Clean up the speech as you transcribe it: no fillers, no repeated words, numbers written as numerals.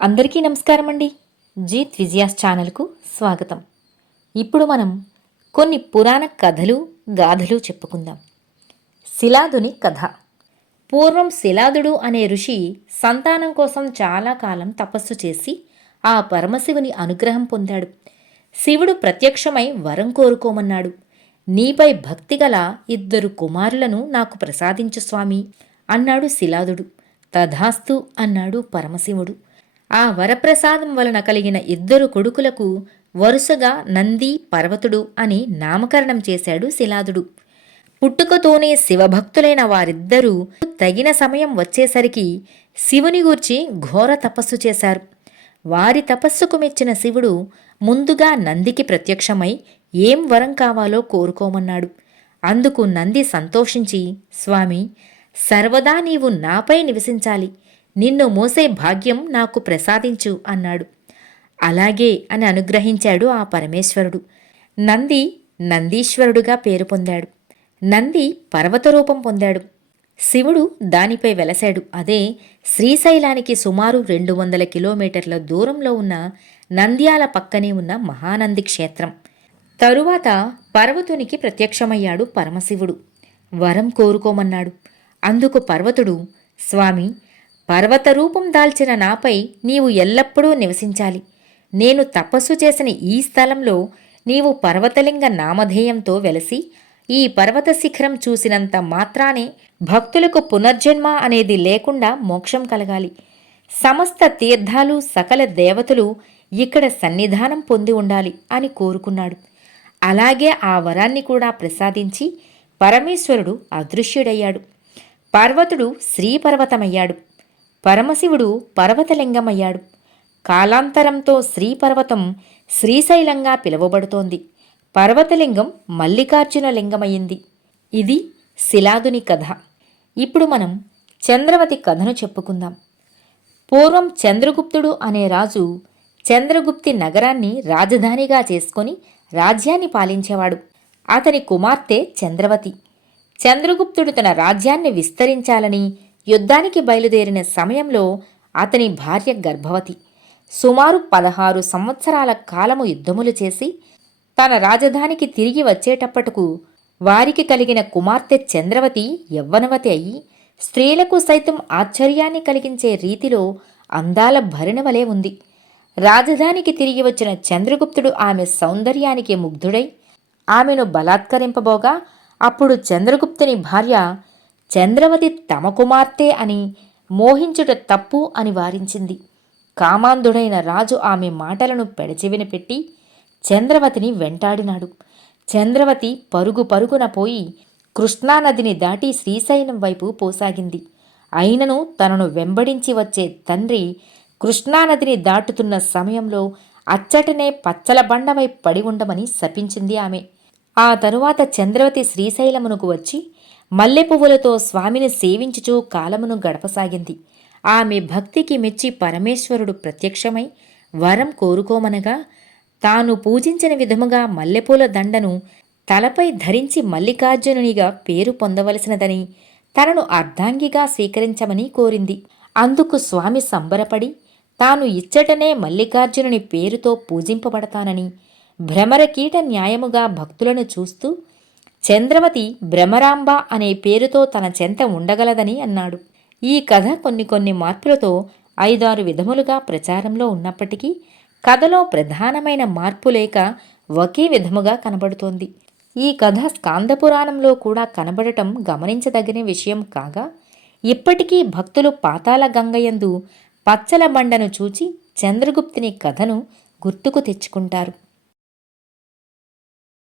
అందరికీ నమస్కారం అండి. జీత్ విజయాస్ ఛానల్కు స్వాగతం. ఇప్పుడు మనం కొన్ని పురాణ కథలు గాథలు చెప్పుకుందాం. శిలాదుని కథ. పూర్వం శిలాదుడు అనే ఋషి సంతానం కోసం చాలా కాలం తపస్సు చేసి ఆ పరమశివుని అనుగ్రహం పొందాడు. శివుడు ప్రత్యక్షమై వరం కోరుకోమన్నాడు. నీపై భక్తిగల 2 కుమారులను నాకు ప్రసాదించు స్వామి అన్నాడు శిలాదుడు. తథాస్తు అన్నాడు పరమశివుడు. ఆ వరప్రసాదం వలన కలిగిన 2 కొడుకులకు వరుసగా నంది, పర్వతుడు అని నామకరణం చేశాడు శిలాదుడు. పుట్టుకతోనే శివభక్తులైన వారిద్దరూ తగిన సమయం వచ్చేసరికి శివుని గూర్చి ఘోర తపస్సు చేశారు. వారి తపస్సుకు మెచ్చిన శివుడు ముందుగా నందికి ప్రత్యక్షమై ఏం వరం కావాలో కోరుకోమన్నాడు. అందుకు నంది సంతోషించి, స్వామి, సర్వదా నీవు నాపై నివసించాలి, నిన్ను మోసే భాగ్యం నాకు ప్రసాదించు అన్నాడు. అలాగే అని అనుగ్రహించాడు ఆ పరమేశ్వరుడు. నంది నందీశ్వరుడుగా పేరు పొందాడు. నంది పర్వతరూపం పొందాడు. శివుడు దానిపై వెలశాడు. అదే శ్రీశైలానికి సుమారు 200 కిలోమీటర్ల దూరంలో ఉన్న నంద్యాల పక్కనే ఉన్న మహానంది క్షేత్రం. తరువాత పర్వతునికి ప్రత్యక్షమయ్యాడు పరమశివుడు. వరం కోరుకోమన్నాడు. అందుకు పర్వతుడు, స్వామి, పర్వతరూపం దాల్చిన నాపై నీవు ఎల్లప్పుడూ నివసించాలి. నేను తపస్సు చేసిన ఈ స్థలంలో నీవు పర్వతలింగ నామధేయంతో వెలసి ఈ పర్వత శిఖరం చూసినంత మాత్రానే భక్తులకు పునర్జన్మ అనేది లేకుండా మోక్షం కలగాలి. సమస్త తీర్థాలు, సకల దేవతలు ఇక్కడ సన్నిధానం పొంది ఉండాలి అని కోరుకున్నాడు. అలాగే ఆ వరాన్ని కూడా ప్రసాదించి పరమేశ్వరుడు అదృశ్యుడయ్యాడు. పర్వతుడు శ్రీపర్వతమయ్యాడు. పరమశివుడు పర్వతలింగమయ్యాడు. కాలాంతరంతో శ్రీపర్వతం శ్రీశైలంగా పిలువబడుతోంది. పర్వతలింగం మల్లికార్జున లింగమయ్యింది. ఇది శిలాదుని కథ. ఇప్పుడు మనం చంద్రవతి కథను చెప్పుకుందాం. పూర్వం చంద్రగుప్తుడు అనే రాజు చంద్రగుప్తి నగరాన్ని రాజధానిగా చేసుకొని రాజ్యాన్ని పాలించేవాడు. అతని కుమార్తె చంద్రవతి. చంద్రగుప్తుడు తన రాజ్యాన్ని విస్తరించాలని యుద్ధానికి బయలుదేరిన సమయంలో అతని భార్య గర్భవతి. సుమారు 16 సంవత్సరాల కాలము యుద్ధములు చేసి తన రాజధానికి తిరిగి వచ్చేటప్పటికు వారికి కలిగిన కుమార్తె చంద్రవతి యవ్వనవతి అయి స్త్రీలకు సైతం ఆశ్చర్యాన్ని కలిగించే రీతిలో అందాల భరిణవలే ఉంది. రాజధానికి తిరిగి వచ్చిన చంద్రగుప్తుడు ఆమె సౌందర్యానికి ముగ్ధుడై ఆమెను బలాత్కరింపబోగా అప్పుడు చంద్రగుప్తుని భార్య చంద్రవతి తమ కుమార్తె అని, మోహించుట తప్పు అని వారించింది. కామాంధుడైన రాజు ఆమె మాటలను పెడచెవిన పెట్టి చంద్రవతిని వెంటాడినాడు. చంద్రవతి పరుగు పరుగున పోయి కృష్ణానదిని దాటి శ్రీశైలం వైపు పోసాగింది. అయినను తనను వెంబడించి వచ్చే తండ్రి కృష్ణానదిని దాటుతున్న సమయంలో అచ్చటనే పచ్చల బండవై పడి ఉండమని శపించింది ఆమె. ఆ తరువాత చంద్రవతి శ్రీశైలమునకు వచ్చి మల్లెపువ్వులతో స్వామిని సేవించుచూ కాలమును గడపసాగింది. ఆమె భక్తికి మెచ్చి పరమేశ్వరుడు ప్రత్యక్షమై వరం కోరుకోమనగా తాను పూజించిన విధముగా మల్లెపూల దండను తలపై ధరించి మల్లికార్జునునిగా పేరు పొందవలసినదని, తనను అర్ధాంగిగా స్వీకరించమని కోరింది. అందుకు స్వామి సంబరపడి తాను ఇచ్చటనే మల్లికార్జునుని పేరుతో పూజింపబడతానని, భ్రమరకీట న్యాయముగా భక్తులను చూస్తూ చంద్రవతి భ్రమరాంబ అనే పేరుతో తన చెంత ఉండగలదని అన్నాడు. ఈ కథ కొన్ని మార్పులతో 5-6 విధములుగా ప్రచారంలో ఉన్నప్పటికీ కథలో ప్రధానమైన మార్పు లేక ఒకే విధముగా కనబడుతోంది. ఈ కథ స్కాందపురాణంలో కూడా కనబడటం గమనించదగిన విషయం కాగా ఇప్పటికీ భక్తులు పాతాళ గంగయందు పచ్చల బండను చూచి చంద్రగుప్తుని కథను గుర్తుకు తెచ్చుకుంటారు.